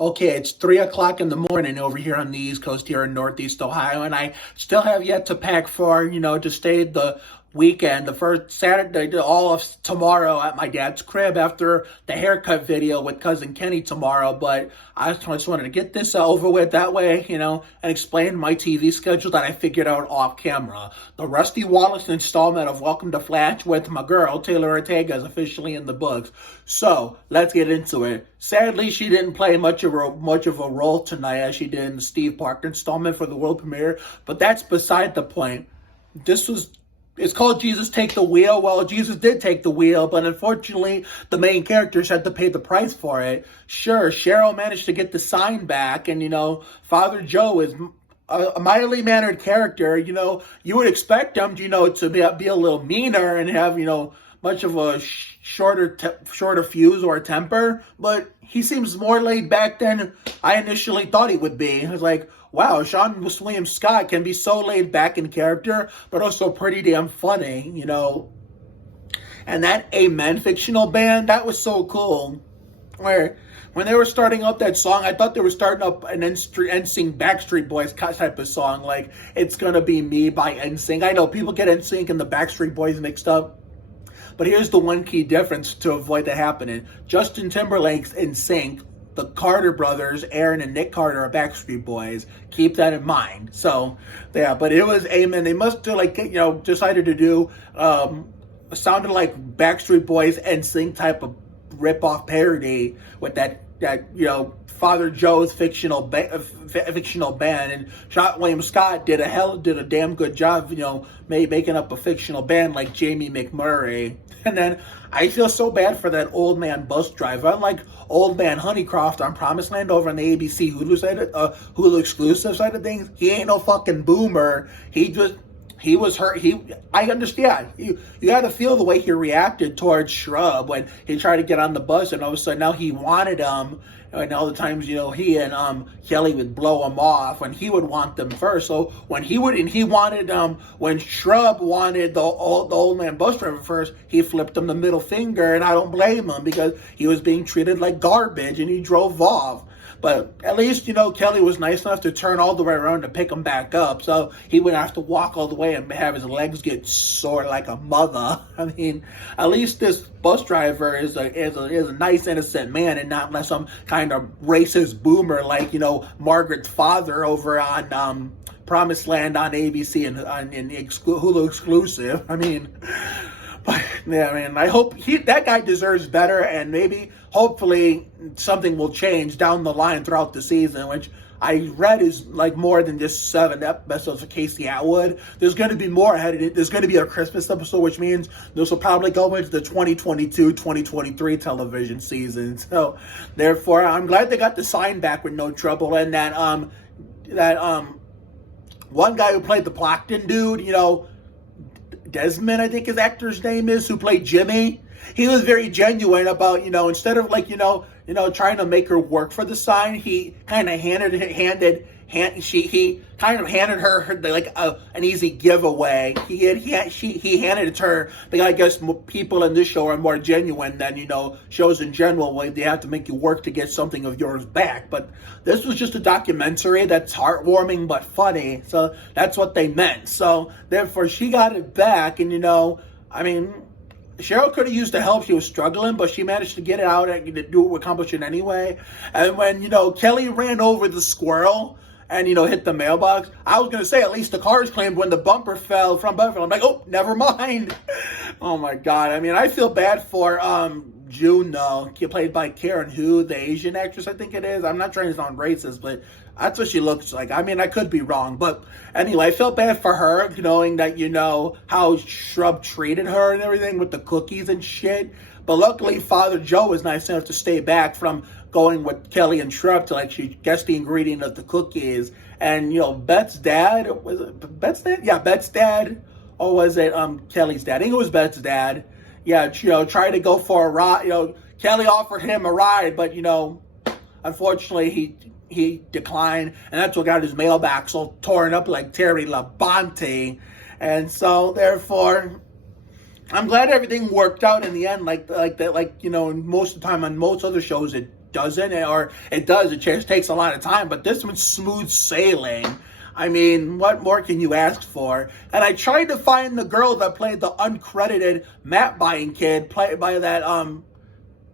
Okay, it's 3 o'clock in the morning over here on the East Coast here in Northeast Ohio, and I still have yet to pack for, to stay the weekend, the first Saturday, all of tomorrow at my dad's crib after the haircut video with cousin Kenny tomorrow. But I just wanted to get this over with that way, and explain my TV schedule that I figured out off camera. The Rusty Wallace installment of Welcome to Flatch with my girl, Taylor Ortega, is officially in the books. So let's get into it. Sadly, she didn't play much of a role tonight as she did in the Steve Parker installment for the world premiere, but that's beside the point. It's called Jesus Take the Wheel. Well, Jesus did take the wheel, but unfortunately, the main characters had to pay the price for it. Sure, Cheryl managed to get the sign back, and, Father Joe is a mildly mannered character. You would expect him, to be a little meaner and have, much of a shorter fuse or temper, but he seems more laid back than I initially thought he would be. It was like, wow, Sean William Scott can be so laid back in character, but also pretty damn funny, And that Amen fictional band, that was so cool. Where when they were starting up that song, I thought they were starting up an NSYNC Backstreet Boys type of song, like It's Gonna Be Me by NSYNC. I know people get NSYNC and the Backstreet Boys mixed up, but here's the one key difference to avoid that happening. Justin Timberlake's NSYNC. The Carter brothers, Aaron and Nick Carter, are Backstreet Boys. Keep that in mind. So, yeah, but it was Amen. They must have, decided to do, sounded like Backstreet Boys NSYNC type of rip-off parody with that Father Joe's fictional band, and Sean William Scott did a damn good job, making up a fictional band like Jamie McMurray. And then I feel so bad for that old man bus driver. Unlike old man Honeycroft on Promised Land over on the ABC Hulu exclusive side of things, he ain't no fucking boomer. He was hurt. I understand. You had to feel the way he reacted towards Shrub when he tried to get on the bus, and all of a sudden now he wanted him. And all the times, he and Kelly would blow him off when he would want them first. So when when Shrub wanted the old man bus driver first, he flipped him the middle finger, and I don't blame him because he was being treated like garbage, and he drove off. But at least, Kelly was nice enough to turn all the way around to pick him back up. So he wouldn't have to walk all the way and have his legs get sore like a mother. I mean, at least this bus driver is a nice, innocent man and not some kind of racist boomer like, Margaret's father over on Promised Land on ABC and Hulu exclusive. I mean... But yeah, man, I hope that guy deserves better, and maybe, hopefully, something will change down the line throughout the season, which I read is like more than just 7 episodes of Casey Atwood. There's going to be more ahead. There's going to be a Christmas episode, which means this will probably go into the 2022-2023 television season. So, therefore, I'm glad they got the sign back with no trouble, and that one guy who played the Plockton dude, Desmond, I think his actor's name is, who played Jimmy. He was very genuine about, instead of trying to make her work for the sign, he kind of handed her like an easy giveaway. He handed it to her. But I guess people in this show are more genuine than shows in general, where they have to make you work to get something of yours back. But this was just a documentary that's heartwarming but funny, so that's what they meant. So therefore, she got it back, and Cheryl could have used the help. She was struggling, but she managed to get it out and accomplish it anyway. And when Kelly ran over the squirrel and hit the mailbox, I was gonna say at least the car's claimed when the bumper fell from Buffalo. I'm like, oh, never mind. Oh my god. I feel bad for June though, played by Karen Hu, the Asian actress, I think it is. I'm not trying to sound racist, but that's what she looks like. I could be wrong, but anyway, I felt bad for her, knowing that how Shrub treated her and everything with the cookies and shit. But luckily, Father Joe was nice enough to stay back from going with Kelly and Shrub to she guessed the ingredient of the cookies. And Beth's dad, was it Beth's dad? Yeah, Beth's dad, or was it Kelly's dad? I think it was Beth's dad. Yeah, tried to go for a ride. Kelly offered him a ride, but unfortunately he declined, and that's what got his mailbox all torn up like Terry Labonte. And so therefore, I'm glad everything worked out in the end, most of the time on most other shows it doesn't, or it does. It just takes a lot of time. But this one's smooth sailing. I mean, what more can you ask for? And I tried to find the girl that played the uncredited map buying kid, played by that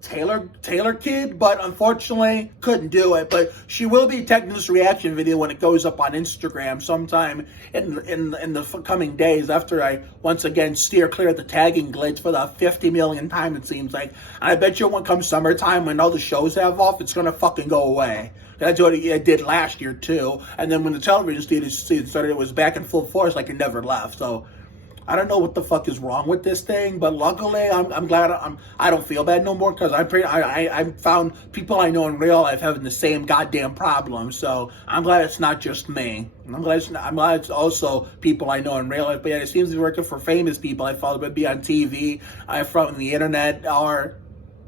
Taylor kid, but unfortunately couldn't do it. But she will be taking this reaction video when it goes up on Instagram sometime in the coming days, after I once again steer clear of the tagging glitch for the 50 million time, it seems like. And I bet you when comes summertime, when all the shows have off, it's gonna fucking go away. That's what it did last year too. And then when the television station started, it was back in full force, like it never left. So I don't know what the fuck is wrong with this thing, but luckily I'm glad I don't feel bad no more, because I found people I know in real life having the same goddamn problem. So I'm glad it's not just me. I'm glad it's also people I know in real life. But yeah, it seems to be working for famous people I follow, whether it be on TV, from the internet, or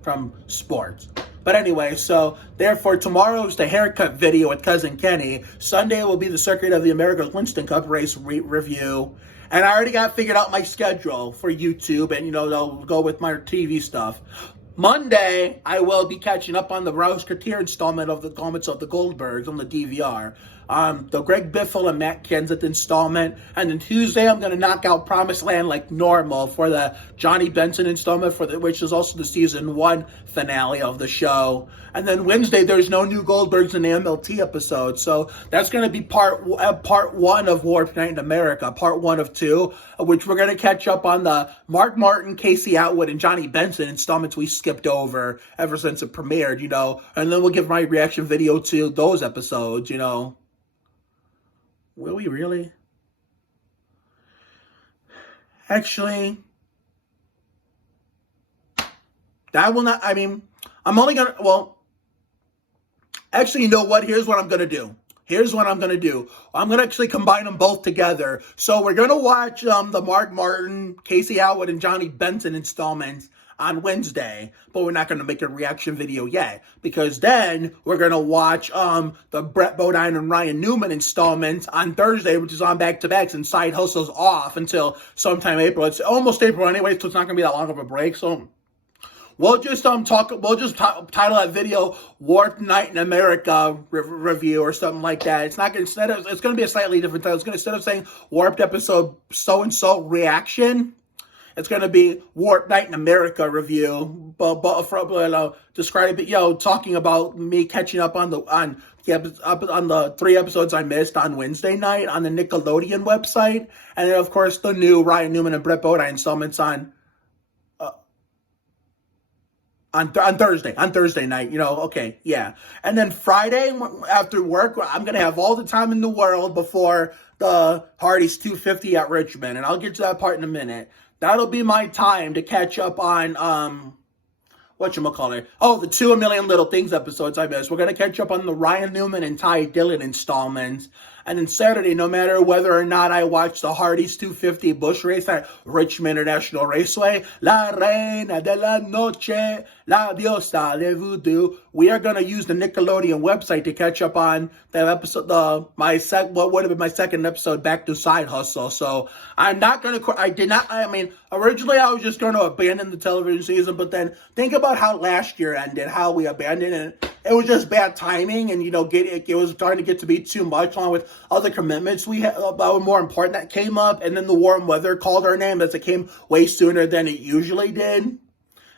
from sports. But anyway, so therefore tomorrow's the haircut video with Cousin Kenny. Sunday will be the Circuit of the Americas Winston Cup race review. And I already got figured out my schedule for YouTube, and they'll go with my TV stuff. Monday, I will be catching up on the Rouse Couture installment of the Comments of the Goldbergs on the DVR. The Greg Biffle and Matt Kenseth installment. And then Tuesday, I'm going to knock out Promised Land like normal for the Johnny Benson installment, which is also the season 1 finale of the show. And then Wednesday, there's no new Goldbergs in the MLT episode. So that's going to be part 1 of Warped Night in America, part 1 of 2, which we're going to catch up on the Mark Martin, Casey Atwood, and Johnny Benson installments we skipped over ever since it premiered, And then we'll give my reaction video to those episodes, Will we really? Actually, that will not, I'm only going to, actually, you know what? Here's what I'm going to do. I'm going to actually combine them both together. So we're going to watch the Mark Martin, Casey Atwood, and Johnny Benson installments on Wednesday, but we're not going to make a reaction video yet, because then we're going to watch the Brett Bodine and Ryan Newman installments on Thursday, which is on back-to-backs, and Side Hustle's off until sometime April. It's almost April anyway, so it's not going to be that long of a break. So we'll just title that video Warped Night in America review or something like that. It's not going to, it's going to be a slightly different title. It's going to, instead of saying Warped episode so-and-so reaction, it's going to be Warped Night in America review, describe it, talking about me catching up on the 3 episodes I missed on Wednesday night on the Nickelodeon website, and then of course the new Ryan Newman and Brett Bodine installments on Thursday night, okay, yeah. And then Friday after work, I'm going to have all the time in the world before the Hardy's 250 at Richmond, and I'll get to that part in a minute. That'll be my time to catch up on, the 2 A Million Little Things episodes I missed. We're going to catch up on the Ryan Newman and Ty Dillon installments. And then Saturday, no matter whether or not I watch the Hardy's 250 Bush race at Richmond International Raceway, La Reina de la Noche, La Diosa de Voodoo, we are going to use the Nickelodeon website to catch up on that episode, what would have been my second episode, Back to Side Hustle. So I'm not going to, originally I was just going to abandon the television season, but then think about how last year ended, how we abandoned it. It was just bad timing, and it was starting to get to be too much, along with other commitments we had that were more important that came up, and then the warm weather called our name, as it came way sooner than it usually did.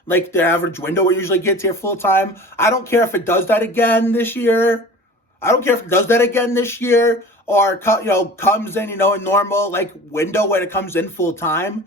Like the average window it usually gets here full time. I don't care if it does that again this year. Or comes in, in normal window when it comes in full time.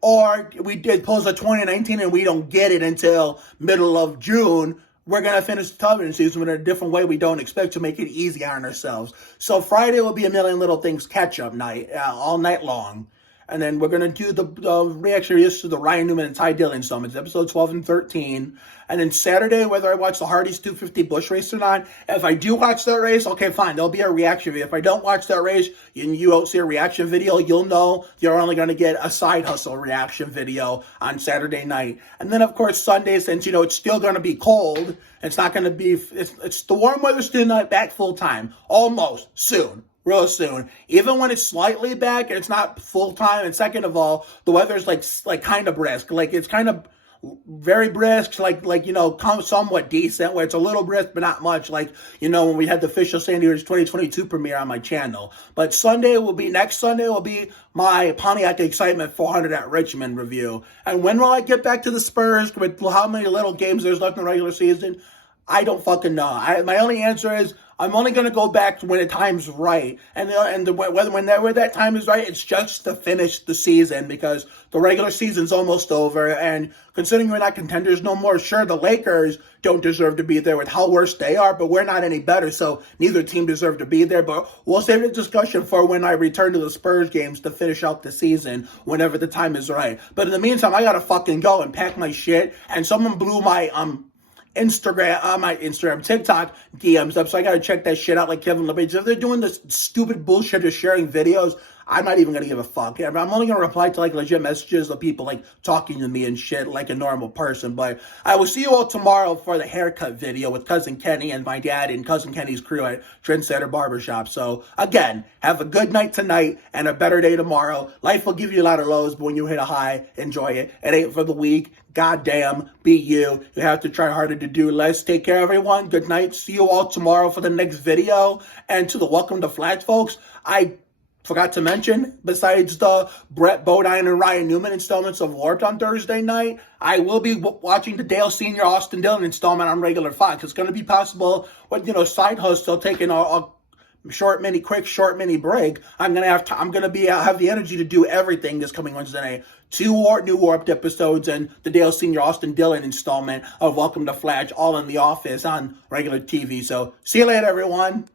Or we did close the 2019 and we don't get it until middle of June. We're going to finish the television season in a different way we don't expect, to make it easy on ourselves. So Friday will be A Million Little Things catch-up night, all night long. And then we're going to do the reaction videos to the Ryan Newman and Ty Dillon installments, episodes 12 and 13. And then Saturday, whether I watch the Hardy's 250 Bush race or not, if I do watch that race, okay, fine, there'll be a reaction video. If I don't watch that race and you don't see a reaction video, you'll know you're only going to get a Side Hustle reaction video on Saturday night. And then, of course, Sunday, since, it's still going to be cold, it's not going to be, it's the warm weather's still not back full time. Almost. Soon. Real soon. Even when it's slightly back and it's not full time. And second of all, the weather's like kind of brisk. It's kind of very brisk, somewhat decent, where it's a little brisk, but not much, when we had the official San Diego 2022 premiere on my channel. But next Sunday will be my Pontiac Excitement 400 at Richmond review. And when will I get back to the Spurs with how many little games there's left in the regular season? I don't fucking know. My only answer is I'm only going to go back when the time's right. Whenever that time is right, it's just to finish the season, because the regular season's almost over. And considering we're not contenders no more, sure, the Lakers don't deserve to be there with how worse they are, but we're not any better, so neither team deserves to be there. But we'll save the discussion for when I return to the Spurs games to finish out the season, whenever the time is right. But in the meantime, I got to fucking go and pack my shit. And someone blew my TikTok DMs up, so I gotta check that shit out like Kevin LeBron. If they're doing this stupid bullshit of sharing videos, I'm not even gonna give a fuck. I'm only gonna reply to legit messages of people talking to me and shit like a normal person. But I will see you all tomorrow for the haircut video with Cousin Kenny and my dad and Cousin Kenny's crew at Trendsetter Barbershop. So again, have a good night tonight and a better day tomorrow. Life will give you a lot of lows, but when you hit a high, enjoy it. It ain't for the weak. Goddamn, be you. You have to try harder to do less. Take care, everyone. Good night. See you all tomorrow for the next video. And to the Welcome to Flatch folks, I forgot to mention, besides the Brett Bodine and Ryan Newman installments of Warped on Thursday night, I will be watching the Dale Sr. Austin Dillon installment on regular Fox. It's going to be possible with, side hustle taking a short mini break. I'm gonna have the energy to do everything this coming Wednesday night. 2 new Warped episodes and the Dale Sr. Austin Dillon installment of Welcome to Flatch, all in the office on regular TV. So see you later, everyone.